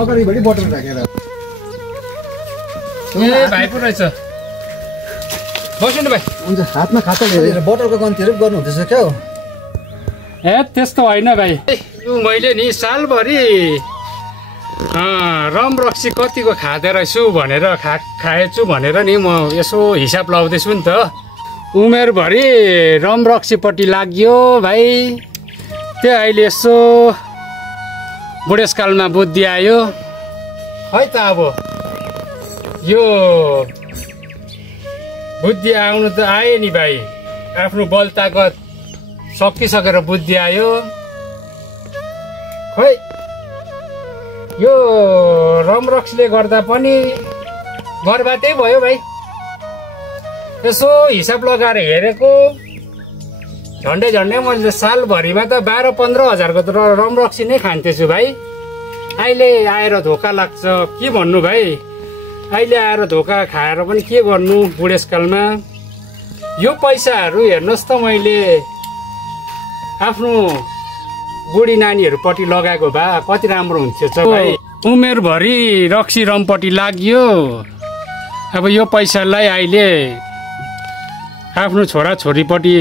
अगाडि बढी बोतल राखेर ए भाइ पो रहेछ बस्नु भाइ हुन्छ हातमा खाता लिएर बोतलको गन्तीहरु गर्नु हुँदैछ क्या हो ए त्यस्तो होइन भाइ मैले नि सालभरि रम रक्सी कतिको खाँदै रहेछु भनेर खाएछु भनेर नि म यसो हिसाब लाउँदैछु नि त उमेरभरि रम रक्सीपट्टि लाग्यो भाइ त्यो अहिले यसो बुढेसकालमा बुद्धि आयो है त अब यो बुद्धि आउनु त आयो नि भाइ आफ्नो बल ताकत सकिसकेर बुद्धि आयो खै यो रमरक्सीले गर्दा पनि बर्बादै भयो भाइ यसो हिसाब लगाएर हेरेको झन्डै मैले सालभरिमा त 12-15 हजारको त रमरक्सी नै खान्थेछु भाइ अहिले आएर धोका लाग्छ के भन्नु भाइ अहिले आएर धोका खाएर पनि के गर्नु बुढेसकालमा यो पैसाहरू हेर्नुहोस् त मैले आफ्नो बुढी नानीहरूपट्टि लगाएको भए कति राम्रो हुन्थ्यो छ भाइ उमेरभरि रक्सी रमपट्टि लाग्यो अब यो पैसालाई अहिले आफ्नो छोराछोरीपट्टि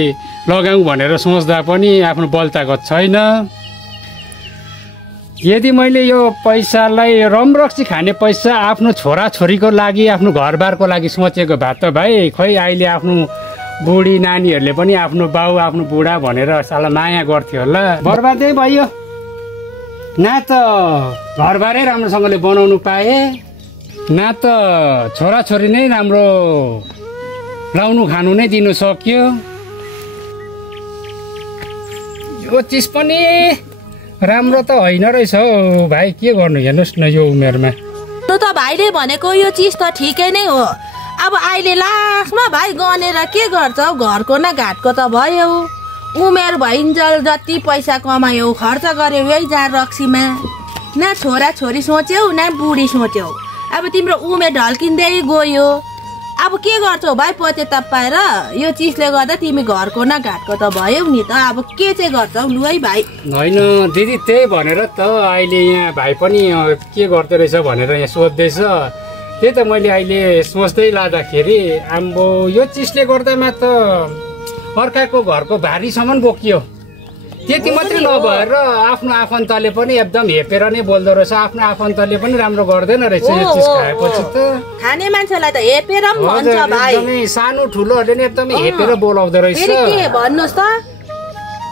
लगाऊँ भनेर सोच्दा पनि आफ्नो बल ताकत छैन यदि मैले यो पैसालाई रमरक्सी खाने पैसा आफ्नो छोराछोरीको लागि आफ्नो घरबारको लागि सोचेको भए त भाइ खै अहिले आफ्नो बुढी नानीहरूले पनि आफ्नो बाउ आफ्नो बुढा भनेर साला माया गर्थ्यो होला बर्बादै भयो न त घरबारै राम्रोसँगले बनाउनु पाए न त छोराछोरी नै राम्रो लाउनु खानु नै दिनु सक्यो यो चिज पनि राम्रो त होइन रहेछ हौ भाइ के गर्नु हेर्नुहोस् न यो उमेरमा त भाइले भनेको यो चिज त ठिकै नै हो अब अहिले लास्टमा भाइ गनेर के गर्छौ घरको न घाटको त भयो उमेर भइन्जल जति पैसा कमायौ खर्च गर्यौ यही जा रक्सीमा न छोरा छोरी सोच्यौ न बुढी सोच्यौ अब तिम्रो उमेर ढल्किँदै गयो अब के गर्छौ भाइ पत्याताप पाएर यो चिजले गर्दा तिमी घरको न घाटको त भयौ नि त अब के चाहिँ गर्छौ लु है भाइ होइन दिदी त्यही भनेर त अहिले यहाँ भाइ पनि के गर्दै रहेछ भनेर यहाँ सोध्दैछ त्यही त मैले अहिले सोच्दै लाँदाखेरि आम्बो यो चिजले गर्दामा त अर्काको घरको भारीसम्म बोकियो त्यति मात्रै नभएर आफ्नो आफन्तले पनि एकदम हेपेर नै बोल्दो रहेछ आफ्नो आफन्तले पनि राम्रो गर्दैन रहेछ यो चिज खाएपछि त खाने मान्छेलाई त हेपेर पनि भन्छ भाइ एकदमै सानो ठुलोहरूले नि एकदमै हेपेर बोलाउँदो रहेछ के भन्नुहोस् त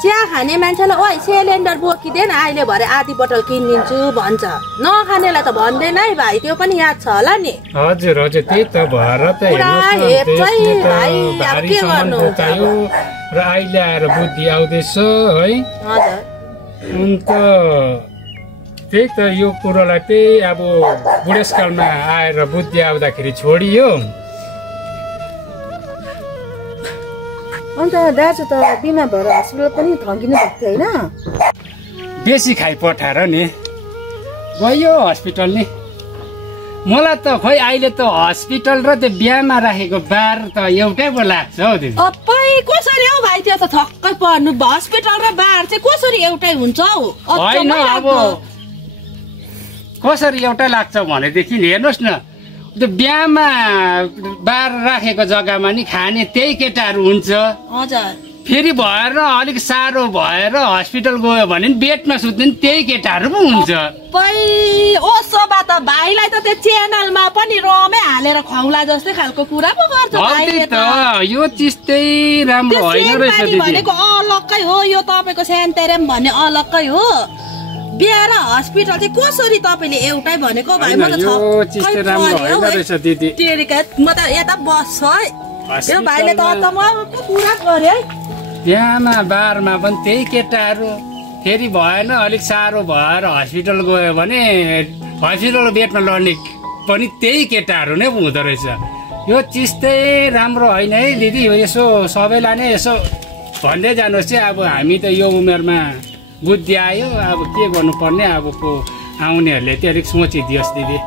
चिया खाने मान्छेलाई ओइ सिलिन्डर बोकिदेन अहिले भरे आधी बोतल किनिदिन्छु भन्छ नखानेलाई त भन्दैन है भाइ त्यो पनि याद छ होला नि हजुर हजुर त्यही त भएर त र अहिले आएर बुद्धि आउँदैछ है अन्त त्यही त यो कुरोलाई त्यही अब बुढेसकालमा आएर बुद्धि आउँदाखेरि छोडियो अन्त दाजु त बिमार भएर हस्पिटल पनि थन्किनु भएको थियो होइन बेसी खाइ पठाएर नि गयो हस्पिटल नि मलाई त खोइ अहिले त हस्पिटल र त्यो बिहामा राखेको बार त एउटै पो लाग्छ हौ दिदी अप्पै कसरी हौ भाइ त्यो त छक्कै पर्नु हस्पिटल र बार चाहिँ कसरी एउटै हुन्छ हौ होइन अब कसरी एउटै लाग्छ भनेदेखि हेर्नुहोस् न त्यो बिहामा बार राखेको जग्गामा नि खाने त्यही केटाहरू हुन्छ हजुर फेरि भएर अलिक साह्रो भएर हस्पिटल गयो भने बेडमा सुत्ने त्यही केटाहरू पो हुन्छ ओसो बा त भाइलाई त त्यो च्यानलमा पनि रमै हालेर खुवाउला जस्तै खालको कुरा पो गर्छ भाइले त यो चिज त्यही राम्रो होइन रहेछ दिदी भनेको अलग्गै हो यो तपाईको सेन्टेरियम भन्ने अलग्गै हो बिहा र हस्पिटल चाहिँ कसरी तपाईले एउटै भनेको भाइ म त यो चिज चाहिँ राम्रो होइन रहेछ दिदी म त यता बस्छु है यो भाइले त अचम्मको कुरा गर्यो है बिहामा बारमा पनि त्यही केटाहरू फेरि भएन अलिक साह्रो भएर हस्पिटल गयो भने हस्पिटल बेडमा लड्ने पनि त्यही केटाहरू नै हुँदो रहेछ यो चिज चाहिँ राम्रो होइन है दिदी यसो सबैलाई नै यसो भन्दै जानुहोस् चाहिँ अब हामी त यो उमेरमा बुद्धि आयो अब के गर्नुपर्ने अबको आउनेहरूले चाहिँ अलिक सोचिदियोस् दिदी